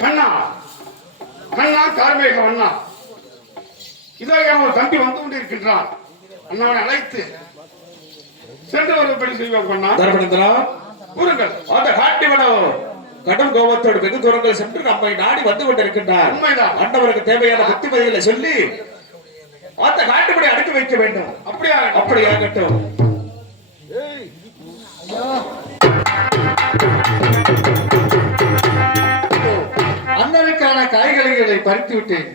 கண்ணா கண்ணா கார்மேக அண்ணா இதோ ஒரு தம்பி வந்து கொண்டிருக்கின்றான். அண்ணாவை அழைத்து சென்று வரும்படி செய்வோம். கண்ணா தர்மேந்திரா கூறுங்கள். அந்த காட்டிவனோ கடும் கோபத்தோடு வெகு தூரங்கள் சென்று நம்மை நாடி வந்து கொண்டிருக்கின்றார். உண்மைதான். ஆண்டவருக்கு தேவையான புத்திமதிகளை சொல்லி அந்த காட்டுப்படி அடக்கி வைக்க வேண்டும். அப்படியாகட்டும். அண்ணனுக்கான காய்கறிகளை பறித்து விட்டேன்,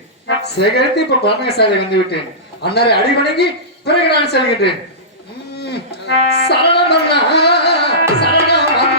சேகரித்து இப்ப பரணசாலை வந்து விட்டேன். அண்ணரை அடிவணங்கி பிறகு நான் செல்கின்றேன். சரணம் அண்ணா, சரணம் அண்ணா.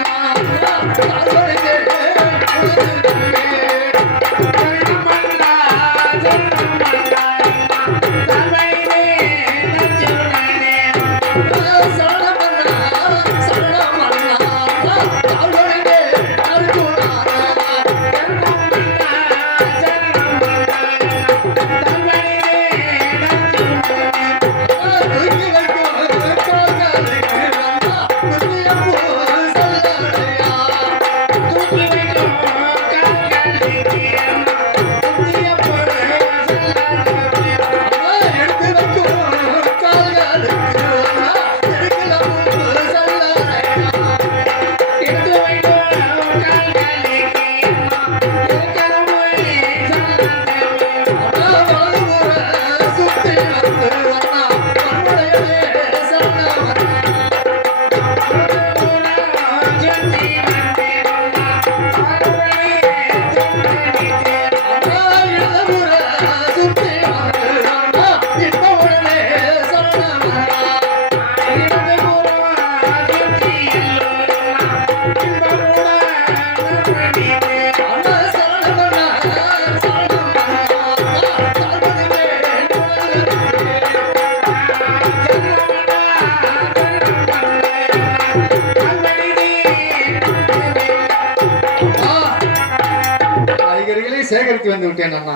சேகரித்து வந்து விட்டேன். அண்ணா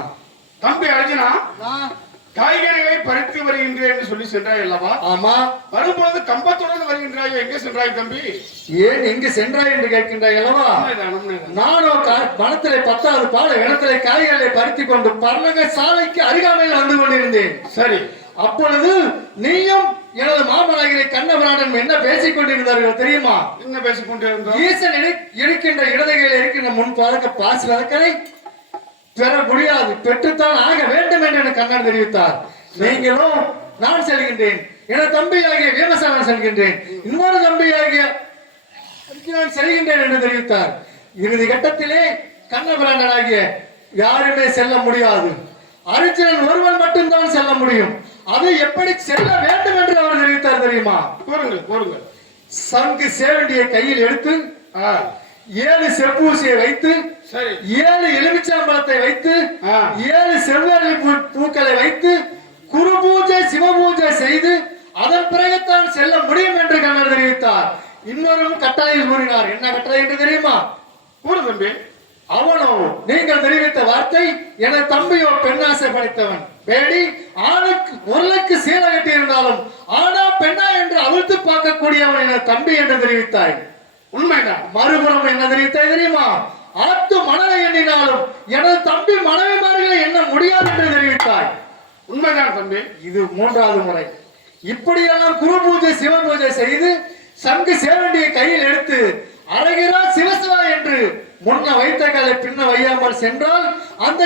தம்பி அர்ஜுனா, காய்கறிகளை பறித்து வருகின்றேன் என்று சொல்லி சென்றாய் அல்லவா? ஆமா. வரும்போது கம்பத்துடன் வருகின்றாய், எங்கே சென்றாய் தம்பி? ஏன் எங்கு சென்றாய் என்று கேட்கின்றாய் அல்லவா? நானோ வனத்திலே 10வது பாட இடத்திலே காய்கறிகளை பறித்து கொண்டு பர்ணக சாலைக்கு அருகாமையில் வந்து கொண்டிருந்தேன். சரி, அப்பொழுது நீயும் எனது மாமனாகிற கண்ணபிராணன் என்ன பேசிக் கொண்டிருந்தார்கள் தெரியுமா? என்ன பேசிக் கொண்டிருந்தோம்? ஈசன் இருக்கின்ற இடதுகையில் இருக்கின்ற முன் பழக்க பாசி வழக்கனை பெற முடியாது, பெற்றுத்தான் ஆக வேண்டும் என்று கண்ணன் தெரிவித்தார். நீங்களும் நான் செல்கின்றேன், எனது தம்பியாகிய வீமசேனன் செல்கின்றேன், இன்னொரு தம்பியாகிய நான் செல்கின்றேன் என்று தெரிவித்தார். இறுதி கட்டத்திலே கண்ணபிராண்டனாகிய யாருமே செல்ல முடியாது, அர்ஜுனன் ஒருவன் மட்டும்தான் செல்ல முடியும். அது எப்படி செல்ல வேண்டும் என்று அவர் தெரிவித்தார் தெரியுமா? கூறுங்கள். சங்கு சேவண்டியை கையில் எடுத்து 7 செப்பூசியை வைத்து 7 எலுமிச்சாம்பழத்தை வைத்து 7 செவ்வரளி பூக்களை வைத்து குரு பூஜை சிவ பூஜை செய்து அதன் பிறகுத்தான் செல்ல முடியும் என்று கண்ணர் தெரிவித்தார். இன்னொரு கட்டளையில் கூறினார். என்ன கட்டளை என்று தெரியுமா? கூறு தம்பி. அவனோ நீங்கள் தெரிவித்த வார்த்தை, எனது தம்பியோ பெண்ணாசை படைத்தவன், பேடி ஆணுக்கு முரலுக்கு சீல கட்டி இருந்தாலும் ஆனா பெண்ணா என்று அவிழ்த்து பார்க்கக்கூடியவன் எனது தம்பி என்று தெரிவித்தாய். உண்மைதான். மறுபுறம் என்ன தெரிவித்தாய் தெரியுமா? ஆத்து மணலை எண்ணினாலும் எனது தம்பி மனைவிமார்களை எண்ண முடியாது என்று தெரிவித்தாய். உண்மைதான் தம்பி. இது 3வது முறை. இப்படியெல்லாம் குரு பூஜை சிவ பூஜை செய்து சங்கு சேவண்டியை கையில் எடுத்து அழகிறா சிவசிவா என்று முன்ன வைத்த காலை பின்ன வையாமல் சென்றால் அந்த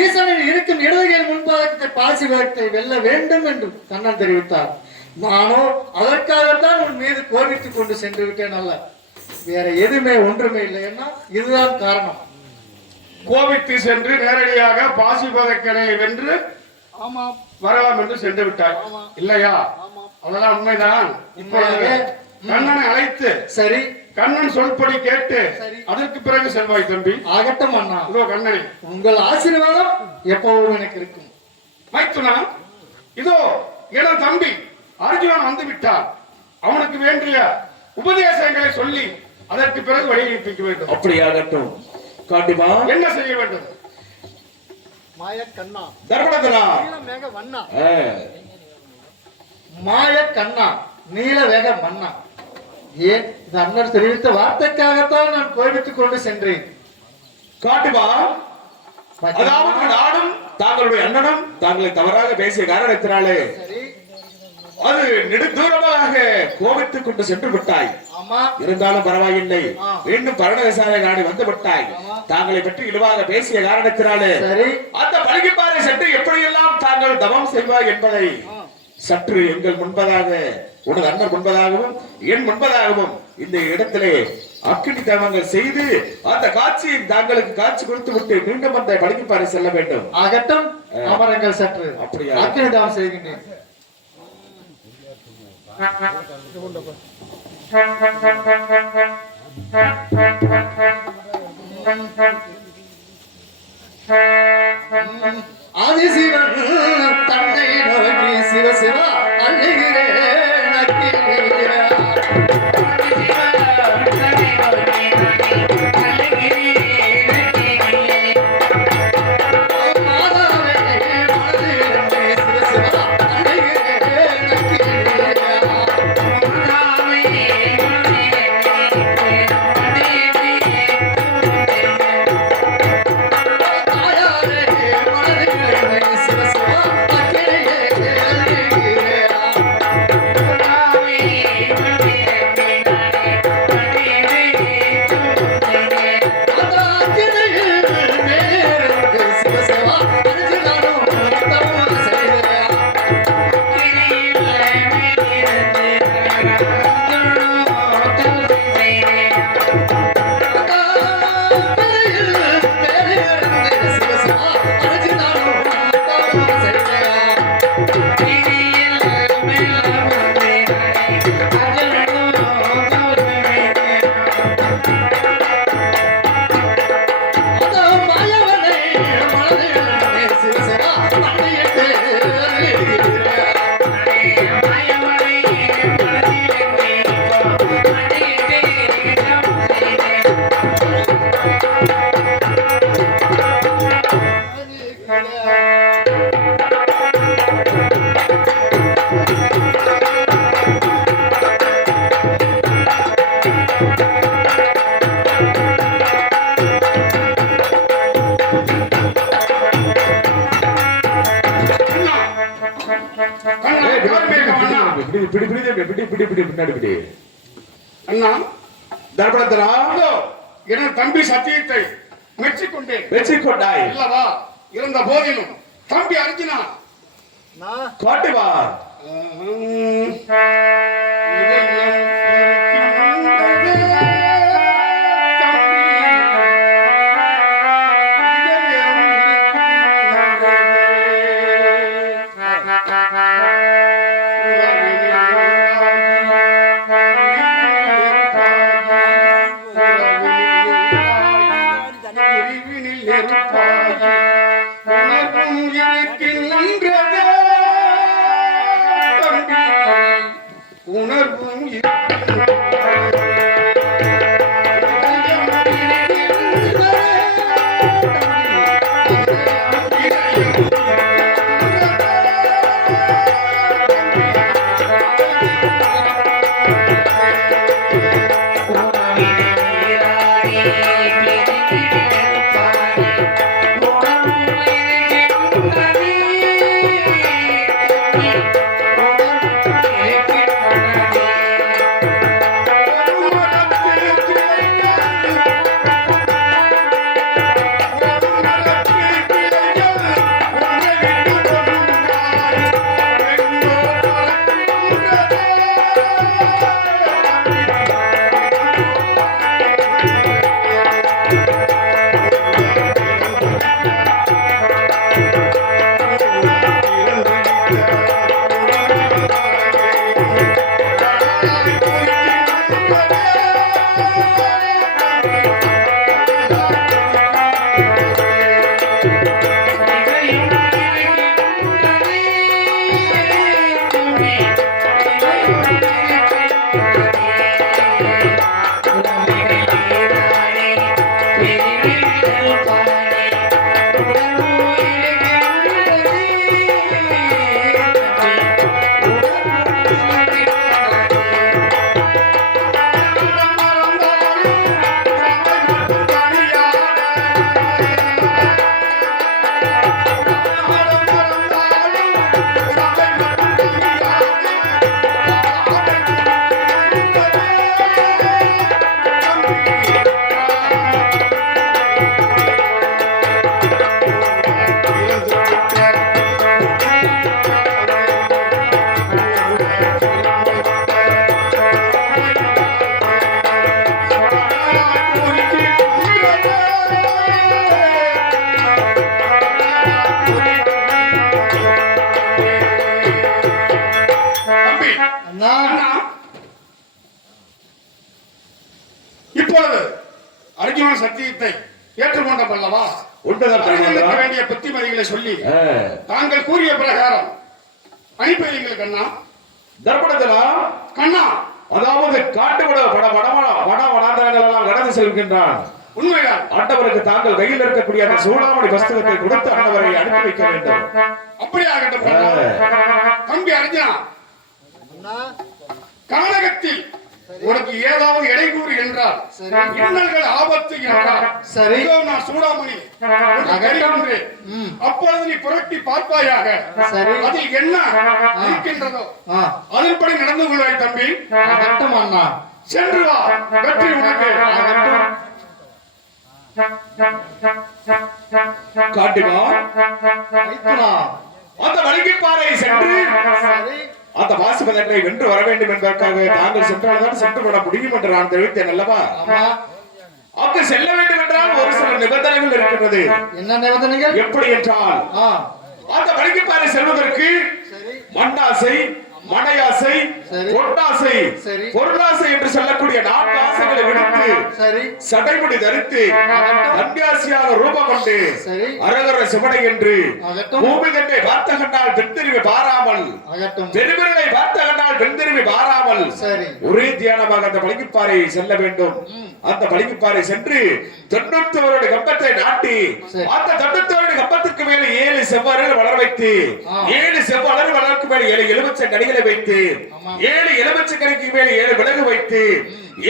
ஈசனின் இருக்கும் இடதுகையில் முன்பாகத்தை பாசி வேகத்தை வெல்ல வேண்டும் என்று கண்ணன் தெரிவித்தார். நானோ அதற்காகத்தான் உன் மீது கோபித்துக் கொண்டு சென்று விட்டேன். அல்ல, வேற எதுவுமே ஒன்றுமே இல்லை. என்ன இதுதான் காரணம். கோபித்து சென்று நேரடியாக பாசி பதக்கனை வென்று வரலாம் என்று சென்று விட்டார் இல்லையா? அதெல்லாம் உண்மைதான். இப்பொழுது கண்ணனை அழைத்து சரி கண்ணன் சொல்படி கேட்டு அதற்கு பிறகு செல்வாய் தம்பி. ஆகட்டும் அண்ணா. இதோ கண்ணனை, உங்கள் ஆசீர்வாதம் எப்பவும் எனக்கு இருக்கும். மைத்துனா, இதோ எனது தம்பி அர்ஜுனன் வந்து விட்டார். அவனுக்கு வேண்டிய உபதேசங்களை சொல்லி அதற்கு பிறகு வழியனுப்பிக்க வேண்டும். அப்படியாகட்டும். காண்டிமா என்ன செய்ய வேண்டும்? மாய கண்ணா தர்மேந்திரா நீல வண்ணா மாய கண்ணா நீல வேக மன்னா ஏன் இந்த அண்ணன் தெரிவித்த வார்த்தைக்காகத்தான் நான் கோபித்துக் கொண்டு சென்றேன். காட்டுவா, அதாவது நானும் தாங்களுடைய அண்ணனும் தாங்களை தவறாக பேசிய காரணத்தினாலே சரி. அது நெடுந்தூரமாக கோபித்துக் கொண்டு சென்று விட்டாய். ஆமா. இருந்தாலும் பரவாயில்லை, ஆ. மீண்டும் பரண விசாரணை நாடி வந்து விட்டாய். ஆமா. தாங்களை பற்றி இழிவாக பேசிய காரணத்தினாலே சரி. அந்த பழகிப்பாறை சென்று எப்படியெல்லாம் தாங்கள் தவம் செய்வாய் என்பதை சற்று எங்கள் முன்பதாக, உனது அண்ணன் முன்பதாகவும் என் முன்பதாகவும் இந்த இடத்திலே அக்கினி தவங்கள் செய்து அந்த காட்சியை தாங்களுக்கு காட்சி கொடுத்து விட்டு மீண்டும் அந்த பழகிப்பாறை செல்ல வேண்டும். ஆகட்டும், அமரங்கள் சற்று. அப்படியா? அக்கினிதாம் செய்கின்றேன். ஆதிசிவன் தன்னை நோக்கி சிவ சிவா அழுகிறேன் அக்கினியா. மாதாவே மனதிலே சிவ சிவா அழுகிறேன் அக்கினியா. தாயாரே மனதிலே சிவ சிவா அக்கினியா. அண்ணா, தர்பணத்தனா என் தம்பி சத்தியத்தை மெச்சிக்கொண்டேன். வெற்றிக்கொண்டாய் இல்லவா? இருந்த போதிலும் தம்பி அர்ஜுனா காட்டுவா, உணர்வும் Thank you. சத்தியத்தை ஏற்றுக்கொண்டோம் அல்லவா? உண்மைதான் அவர்களுக்கு பரமாத்மா. வேண்டிய புத்திமதிகளை சொல்லி ஆ. தாங்கள் கூறிய பிரகாரம் அனுப்பி வையுங்கள் கண்ணா. தர்ப்பணத்திலா கண்ணா, அதாவது காட்டுவிட வட வனாந்தரங்கள் எல்லாம் கடந்து செல்கின்றான். உண்மைதான். ஆண்டவருக்கு தாங்கள் கையில் இருக்கக்கூடிய அந்த சூடாமணி புஸ்தகத்தை கொடுத்து ஆண்டவரை அனுப்பி வைக்க வேண்டும். அப்படியாகட்டும் கண்ணா. தம்பி அர்ஜுனா, கானகத்தில் உனக்கு ஏதாவது இடையூறு என்றால், இன்னல்கள் ஆபத்து என்றால், சரி. இதோ நான் சூடாமணி உனக்கு தருகின்றேன். அப்பொழுது நீ புரட்டி பார்ப்பாயாக. சரி. அதில் என்ன இருக்கின்றதோ ஆ, அதன்படி நடந்து கொள்வாய் தம்பி. ஆகட்டும் அண்ணா. சென்று வா, வெற்றி உனக்கு. ஆகட்டும். காட்டுவா மைத்துனா. அந்த வலிகைப்பாறை சென்று சரி. அந்த வாசுபதங்களை வென்று வர வேண்டும் என்பதற்காக தாங்கள் சென்றால்தான் சென்று விட முடியும் என்று நான் தெரிவித்தேன் அல்லவா? ஆமா. அங்கு செல்ல வேண்டும் என்றால் ஒரு சில நிபந்தனைகள் இருக்கின்றது. என்ன நிபந்தனைகள்? எப்படி என்றால் ஆ, அந்த வலிகைப்பாறை செல்வதற்கு சரி. மண்ணாசை, மனையாசை, சரி. பொன்னாசை, சரி. பொருளாசை என்று சொல்லக்கூடிய 4 ஆசைகளை விடுத்து சரி. சடைமுடி தரித்து சன்னியாசியாக ரூபம் கொண்டு சரி. அரகர சிவனை என்று ஆகட்டும். பூமி தன்னை பார்த்த கண்டால் பெண்திருவி பாராமல், ஆகட்டும். பெருமிரலை பார்த்த கண்டால் பெண்திருவி பாராமல் சரி. ஒரே தியானமாக அந்த பளிங்குப்பாறை செல்ல வேண்டும். அந்த பளிங்குப்பாறை சென்று 91 கம்பத்தை நாட்டி சரி. அந்த 91 கம்பத்திற்கு மேல 7 செவ்வரல் வளர வைத்து 7 செவ்வரல் வளர்க்கு மேல 7 எலுமிச்சை கனிகளை வைத்து 7 எலுமிச்சை கனிக்கு மேல 7 விலகு வைத்து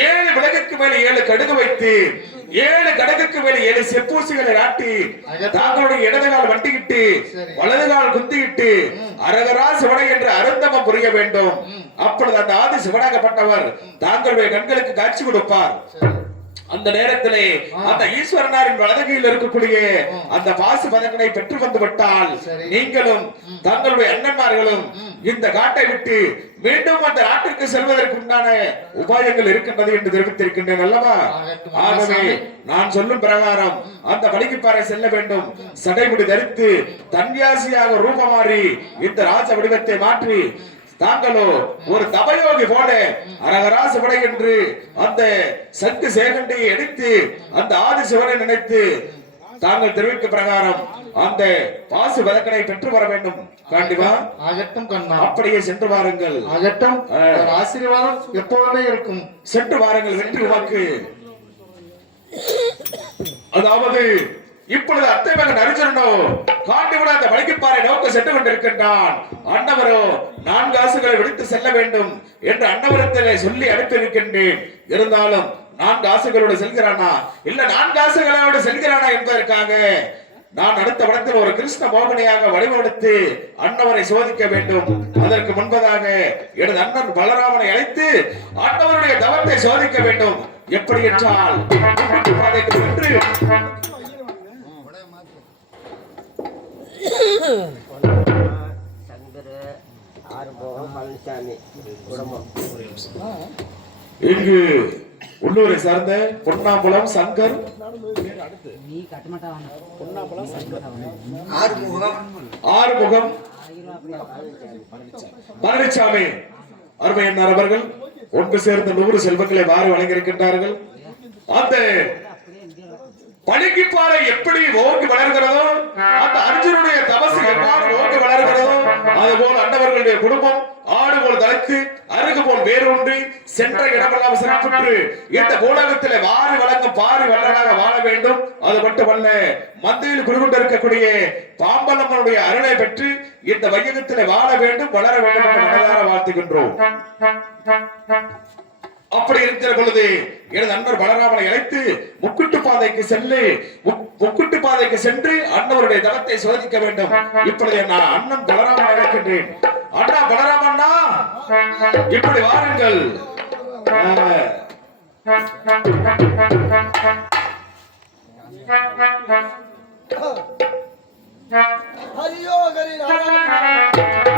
7 விலகுக்கு மேல 7 கடுகு வைத்து 7 கடுகுக்கு மேல 7 செப்பூசிகளை நாட்டி தாங்களுடைய இடது கால் வண்டிக்கிட்டு வலது கால் குந்திக்கிட்டு அரகரா சிவனை என்று அருந்தமம் புரிய வேண்டும். அப்பொழுது அந்த ஆதி சிவனாகப்பட்டவர் தாங்களுடைய கண்களுக்கு காட்சி கொடுப்பார். அந்த நேரத்திலே அந்த ஈஸ்வரனாரின் வலதுகையில் இருக்கக்கூடிய அந்த பாசு பதங்களை பெற்று வந்து விட்டால் நீங்களும் தங்களுடைய அண்ணன்மார்களும் இந்த காட்டை விட்டு மீண்டும் அந்த நாட்டிற்கு செல்வதற்கு உண்டான உபாயங்கள் இருக்கின்றது என்று தெரிவித்திருக்கின்றேன் அல்லவா? ஆகவே நான் சொல்லும் பிரகாரம் அந்த வலிகைப்பாறை செல்ல வேண்டும். சடைமுடி தரித்து தன்யாசியாக ரூபமாறி இந்த ராஜ வடிவத்தை மாற்றி தாங்களோ ஒரு தபயோகி போல அரகரா சிவனை என்று அந்த சங்கு சேகண்டையை எடுத்து அந்த ஆதி சிவனை நினைத்து தாங்கள் தெரிவிக்க பிரகாரம் அந்த பாசு வதக்கனை பெற்று வர வேண்டும். கண்டிப்பா ஆகட்டும் கண்ணா. அப்படியே சென்று வாருங்கள். ஆகட்டும். ஒரு ஆசீர்வாதம் எப்போதுமே இருக்கும். சென்று வாருங்கள். வெற்றி வாக்கு. அதாவது இப்பொழுது அத்தை மகன் அர்ஜுனனோ காண்டிவிட அந்த வலிகைப்பாறை நோக்க சென்று கொண்டிருக்கின்றான். அன்னவரோ 4 ஆசுகளை விடுத்து செல்ல வேண்டும் என்று அன்னவரத்திலே சொல்லி அனுப்பியிருக்கின்றேன். இருந்தாலும் 4 ஆசுகளோடு செல்கிறானா இல்ல 4 ஆசுகளோடு செல்கிறானா என்பதற்காக நான் அடுத்த படத்தில் ஒரு கிருஷ்ண மோகனியாக வடிவெடுத்து அன்னவரை சோதிக்க வேண்டும். அதற்கு முன்பதாக எனது அண்ணன் பலராமனை அழைத்து அன்னவருடைய தவத்தை சோதிக்க வேண்டும். எப்படி என்றால் சென்று இங்கு உள்ளூரை சார்ந்த பொன்னாம்பலம் சங்கர், ஆறுமுகம், பழனிசாமி அருமையன்னார் அவர்கள் ஒன்று சேர்ந்த 100 செல்வங்களை வாரி வழங்கியிருக்கின்றார்கள். அந்த பளிங்குப்பாறை எப்படி ஓங்கி வளர்கிறதோ அந்த அர்ஜுனுடைய தபசு எவ்வாறு ஓங்கி வளர்கிறதோ அதுபோல் அண்டவர்களுடைய குடும்பம் ஆடு போல் தலைத்து அருகு போல் வேரூன்றி சென்ற இடமெல்லாம் சிறப்புற்று இந்த பூலகத்திலே வாரி வழங்கும் பாரி வல்லனாக வாழ வேண்டும். அது மட்டுமல்ல மத்தியில் குடிகொண்டிருக்கக்கூடிய பாம்பலம்மனுடைய அருளை பெற்று இந்த வையகத்திலே வாழ வேண்டும், வளர வேண்டும் என்று மனதார வாழ்த்துகின்றோம். அப்படி இருக்கிற பொழுது எனது அண்ணர் பலராமனை அழைத்து முக்குட்டு பாதைக்கு சென்று அண்ணவருடைய தவத்தை சோதிக்க வேண்டும். இப்பொழுது நான் அண்ணன் பலராமனை அழைக்கின்றேன். அண்ணா பலராமண்ணா, இப்படி வாருங்கள். ஹரியோ ஹரி நாராயண